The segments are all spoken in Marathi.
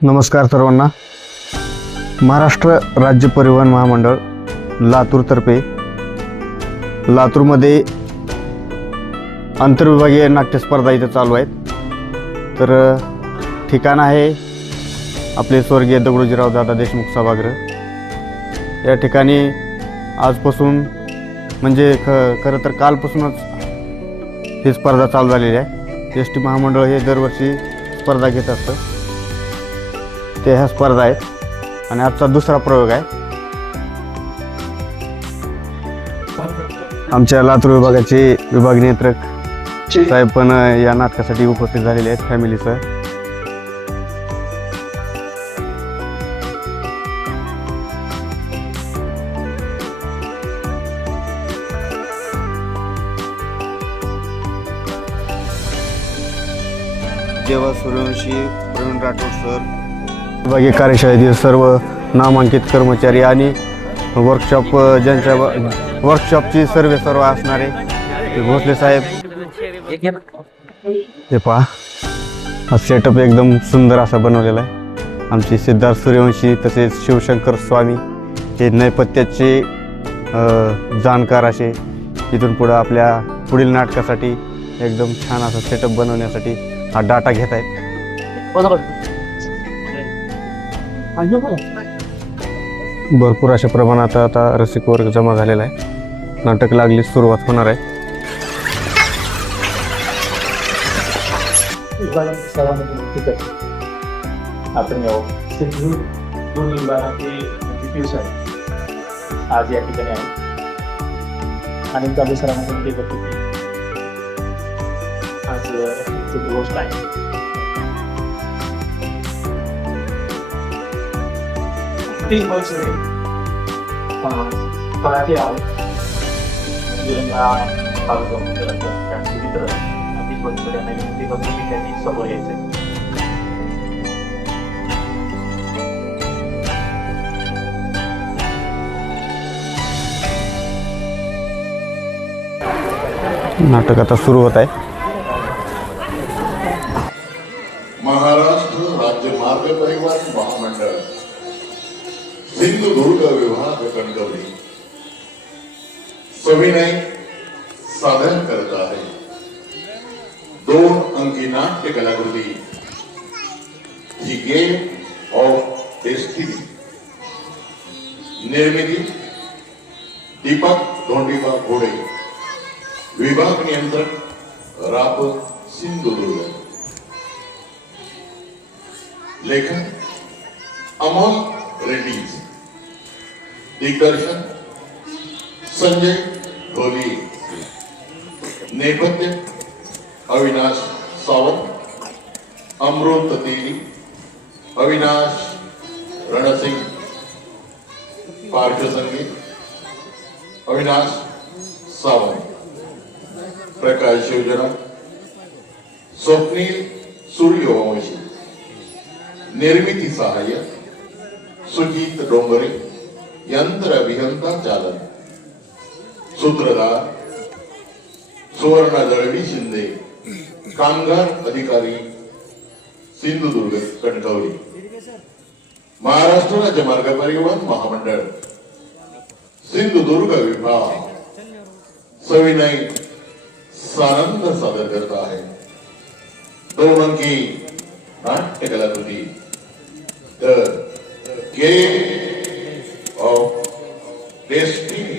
नमस्कार सर्वांना. महाराष्ट्र राज्य परिवहन महामंडळ लातूरतर्फे लातूरमध्ये आंतरविभागीय नाट्यस्पर्धा इथे चालू आहेत. तर ठिकाण आहे आपले स्वर्गीय दगडोजीराव दादा देशमुख सभागृह. या ठिकाणी आजपासून म्हणजे खरं तर कालपासूनच ही स्पर्धा चालू झालेली आहे. एस टी महामंडळ हे दरवर्षी स्पर्धा घेत असतं. ते ह्या स्पर्धा आहेत आणि आजचा दुसरा प्रयोग आहे. आमच्या लातूर विभागाचे विभाग नियंत्रक साहेब पण या नाटकासाठी उपस्थित झालेले आहेत फॅमिलीसह. देवा सूर्यवंशी, प्रवीण राठोड सर, विभागीय कार्यशाळेतील सर्व नामांकित कर्मचारी आणि वर्कशॉपची सर्व असणारे भोसले साहेब. हे पहा, हा सेटअप एकदम सुंदर असा बनवलेला आहे. आमचे सिद्धार्थ सूर्यवंशी तसेच शिवशंकर स्वामी हे नैपथ्याचे जाणकार असे इथून पुढं आपल्या पुढील नाटकासाठी एकदम छान असा सेटअप बनवण्यासाठी हा डाटा घेत आहेत. भरपूर अशा प्रमाणात आता रसिक वर्ग जमा झालेला आहे. नाटक लागली सुरुवात होणार आहे. आपण दोन विभागाचे ट्युशन आज या ठिकाणी आहे आणि चालू सरांना ते बघतो की आज गोष्ट आहे. तीन वर्ष मराठी आहे त्यांनी समोर यायचं. नाटक आता सुरू होत आहे. महाराष्ट्र राज्य मार्ग परिवहन महामंडळ सिंधुदुर्ग विभाग कणकवली सविनय सादर करत आहे 2 अंकी नाट्य कलाकृती दी गेम ऑफ डेस्टिनी. निर्मिती दीपक धोंडीबा घोडे, विभाग नियंत्रक राप सिंधुदुर्ग. लेखन अमोल रेड्डी. दिग्दर्शन संजय ढोली. नेपथ्य अविनाश सावंत, अमृत तेली, अविनाश रणसिंग. पार्श्वसंगीत अविनाश सावंत. प्रकाश शिवजन, स्वप्नील सूर्यवंशी. निर्मिती सहाय्य सुजित डोंगरे, यंत्र अभियंता चालन. सूत्रधार सुवर्ण दळवी शिंदे, कामगार अधिकारी सिंधुदुर्ग कणकवली. महाराष्ट्र राज्य मार्ग परिवहन महामंडळ सिंधुदुर्ग विभाग सविनय सानंद सादर करत आहे 2 अंकी नाट्य कलाकृती द गेम ऑफ डेस्टिनी.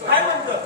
काय म्हणतं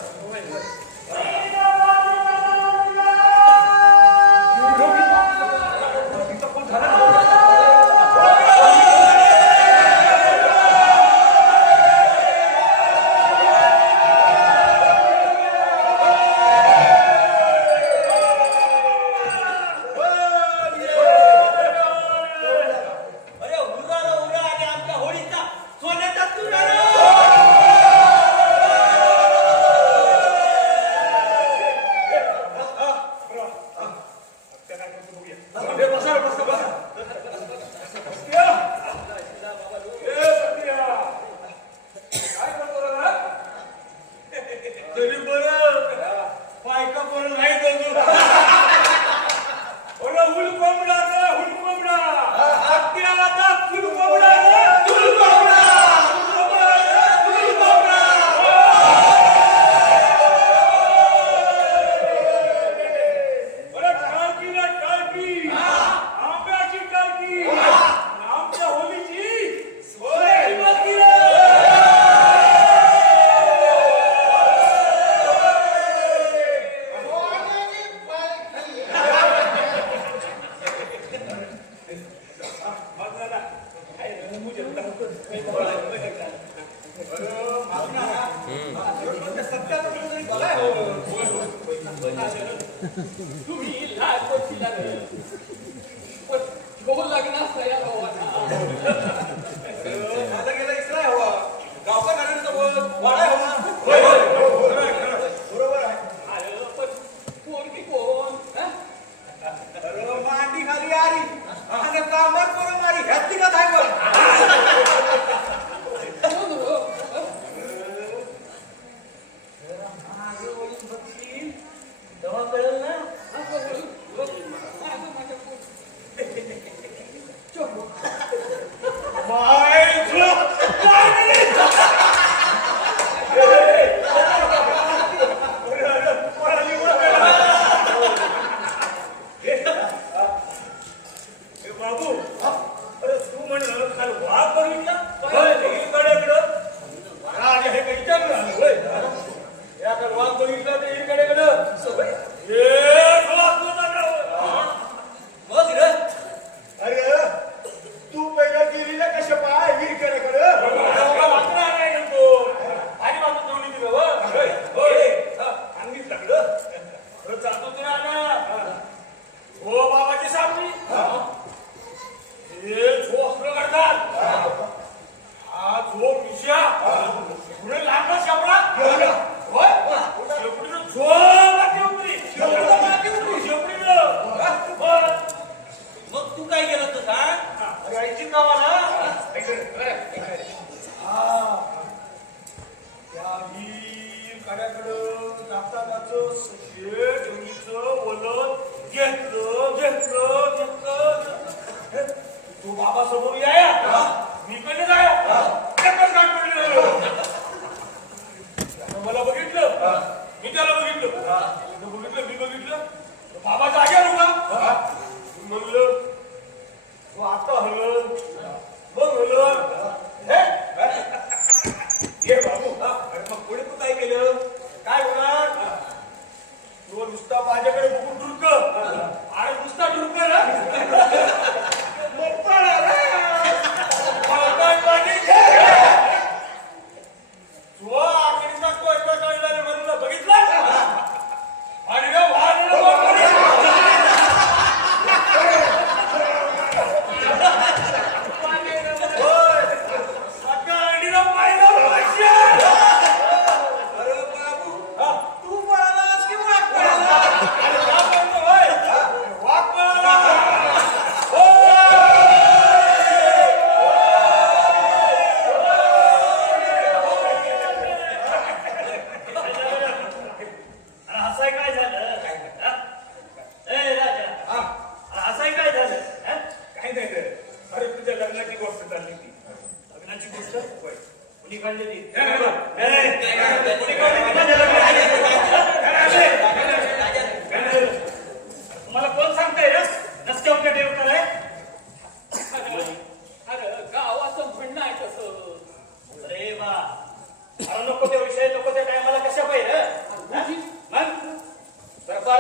हो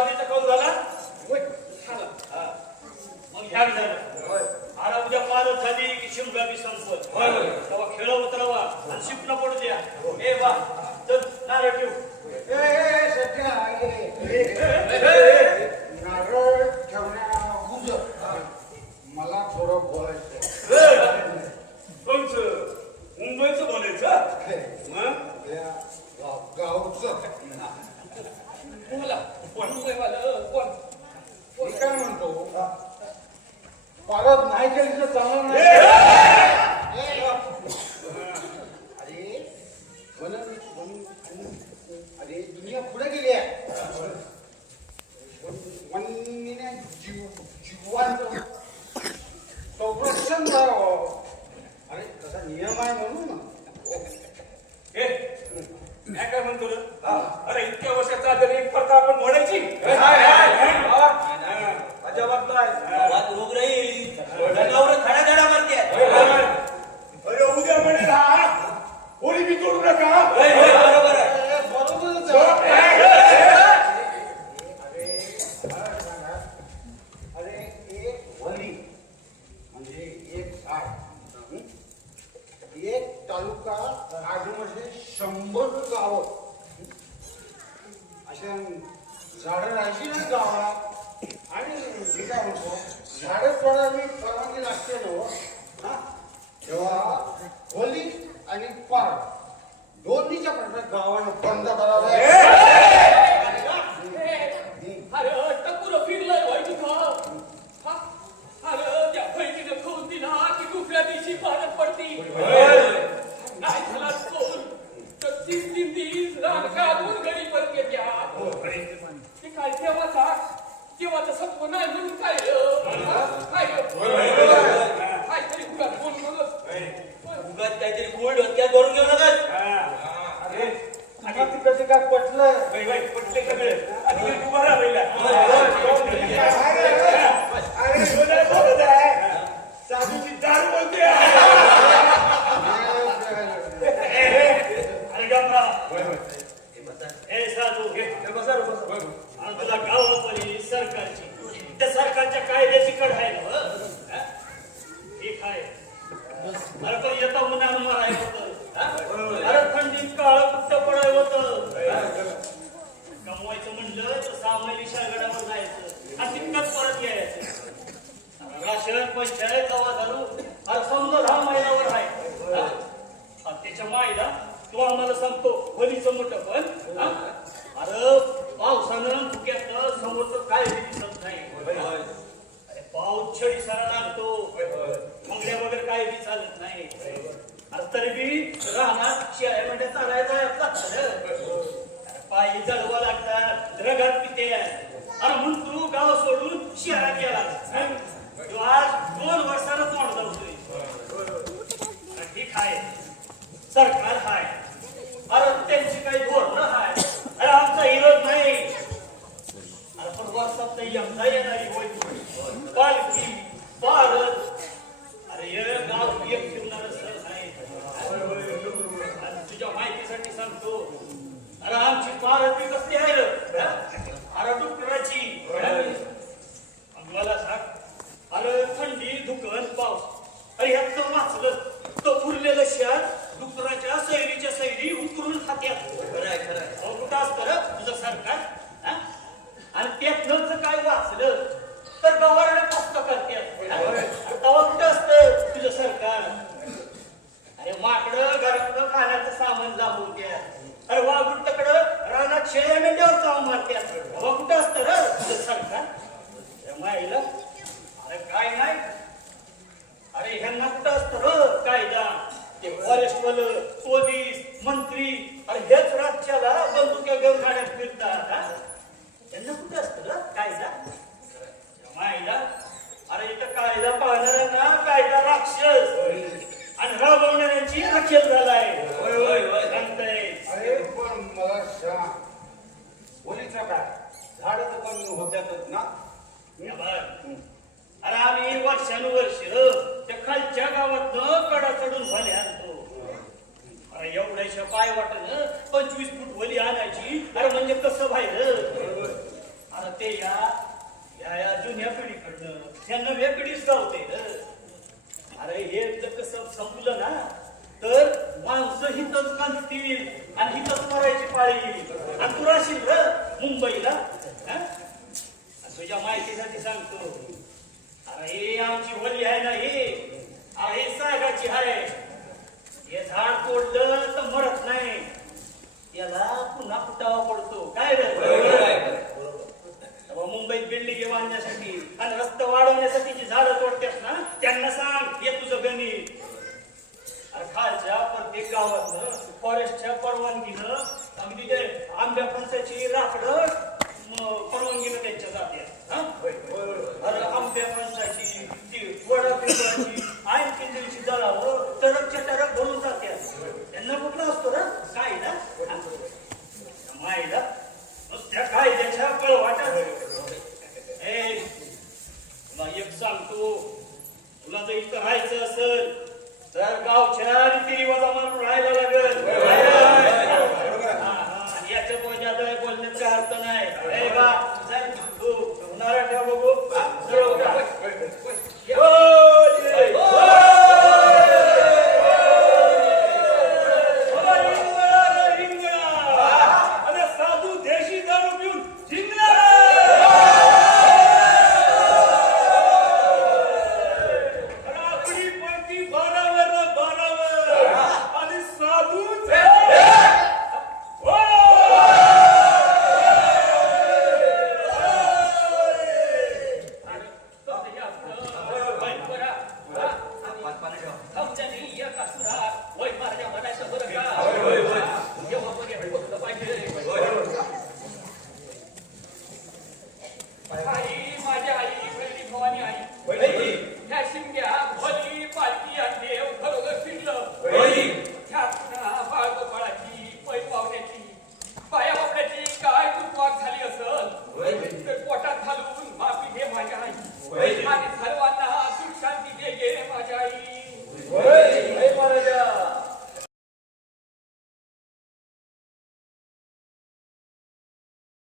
आधीचा कौल झाला मग ह्या झालं अरे उद्या पारच झाली की शिमगा बी संपत तेव्हा खेळ उतरवा आणि शिपणं पडू द्या ए वा चल नारळ ठेव नारळ ठेवण्याअगोदर मला थोडं बोलायचं कोणचं मुंबईचं बोलायचं गावचं बोला कोण मुंबईवालं कोण मी काय म्हणतो परत नाही केली तर चांगलं नाही अरे अरे दुनिया पुढे गेली आहे वन्नीने जीवांचं संरक्षण करावं अरे तसा नियम आहे म्हणून ना ए काय म्हणतो रे अरे इतक्या वर्षाचा तरी एक प्रथा आपण म्हणायची अजिबात नाही रोग राहील खडा खडा मारते अरे उद्या म्हणेल हा कोणी बी तोडू नका बरोबर आहे बरोबरच अरे एक वली म्हणजे एक झाड एक तालुका आजूबाजूचे 100 गावं अशा झाडं राहायची ना गावात आणि मी काय म्हणतो झाडं तोडावी परवानगी लागते ना हा तेव्हा होली आणि पार दोन्हीच्या प्रश्नात गावानं बंद करावं अरे टकुर फिरलाय व्हायची का अरे त्या बहिणीनं खाऊन दिला की दुसऱ्या दिवशी पाण्यात पडती नाही झाला कोण तर 3 दिवस रानकातून गडी परत येत्या ते काय तेव्हाचं सत्व नाही म्हणून काय काहीतरी उगाच बोल म्हणत उगाच काहीतरी गोल्ड होत्या करून घेऊ नका अरे आता तिकडचे काय पटलं पटले सगळे आणि उभा राहिला साधूची दारू बोलते अरे गमरा हे साधू तुझा गावातली सरकारची त्या सरकारच्या कायद्याची कड आहे ना ठीक आहे अरे पण येता मुलांना माराय होतं अरे थंडीत काळ कुठं पडाय होतं कमवायचं म्हणलं तर 6 मैली शाळगडावर जायचं आणि तितकंच परत यायचं राशन पंचायत दवा धरू अरे समजा 10 मैलावर आहे त्याच्या मायला तो आम्हाला सांगतो वलीचं मोठं पण अरे पावसानं धुक्यात समोरचं काय दिसत नाही अरे पाऊस छडी सारा लागतो मंगड्या वगैरे काय बी चालत नाही अरे तरी बी राहणार शेळ्या म्हणजे चालायचा पायी जळवा लागतात रगात पिते अरे म्हणून तू गाव सोडून शहरात गेला आज 2 वर्षानं तोंड जाऊतोय ठीक आहे सरकार हाय अरे त्यांची काही धोरणं हाय अरे आमचा विरोध नाही अरे पण वर्षात यंदा येणारी होईल पालखी पारत अरे हे गाव एक ठेवणार सर नाही तुझ्या माहितीसाठी सांगतो अरे आमची पारत बी कसली आहे अरे डुकराची मला सांग अरे थंडी धुकन पाऊस अरे ह्यात तर वाचलं तो उरलेलं शहर डुकराच्या सैरीच्या उतरून खात्यात कुठं असतं रे तुझं सरकार आणि त्यातलं काय वाचलं तर गव्हर्नर कष्ट करतात तेव्हा कुठं असतं तुझं सरकार अरे माकडं घराकडं खाण्याचं सामान लावून अरे वाघुड तकडं रानात शेळ्या मेंढ्यावर चाव मारतात तेव्हा कुठं असतं रे तुझं सरकार माईला अरे काय नाही अरे ह्यांना कुठं असतं र कायदा ते फॉरेस्ट वाले पोलीस मंत्री अरे हेच राज्याला बंदुक्या घेऊन गाड्यात फिरतात यांना कुठं असतं र कायदा मायला अरे इथं कायदा पाहणाऱ्यांना कायदा राक्षस आणि राबवणाऱ्यांची अखेर झालाय अरे पण मला सांग होलीचा काय झाड तर कमी होत्यातच ना अरे आम्ही वर्षानुवर्ष त्या खालच्या गावातनं कडा चढून भले आणतो अरे एवढ्याशा पाय वाटणं 25 फूट वली आणायची अरे म्हणजे कसं बाहेर अरे ते या जुन्या पिढीकडनं या नव्या पिढीच गावते अरे हे कसं संपलं ना तर माणसं हितच कांदतील आणि हितच मरायची पाळी येईल आणि तू राहशील र मुंबईला तुझ्या माहितीसाठी सांगतो अरे हे आमची होली आहे ना हे सागाची आहे हे झाड तोडलं तर मरत नाही याला पुन्हा फुटावा पडतो काय रे मुंबईत बिल्डिंग बांधण्यासाठी आणि रस्ते वाढवण्यासाठी जी झाडं तोडतात ना त्यांना सांग हे तुझं गणित खालच्या प्रत्येक गावातनं फॉरेस्टच्या परवानगीनं अगदी ते आंब्या फणसाची लाकडं परवानगीनं त्यांच्या जात्यात अरे आंब्या फणसाची ती वडा पिंपळाची आणखी दिवशी जळावं टरकच्या टरक भरून जात्यात त्यांना कुठला असतो ना काय ना मायला त्या कायद्याच्या पळवाटात तुला एक सांगतो तुला जर इथं राहायचं असेल तर गावच्या रीतिरिवाजा मानून राहायला लागेल याच्या बोलण्यात बोलण्यात काय अर्थ नाही तू होणारा ठेव बघू साधू देशी दारू पिऊन पोटात घालून माफी घे माझ्या आई आणि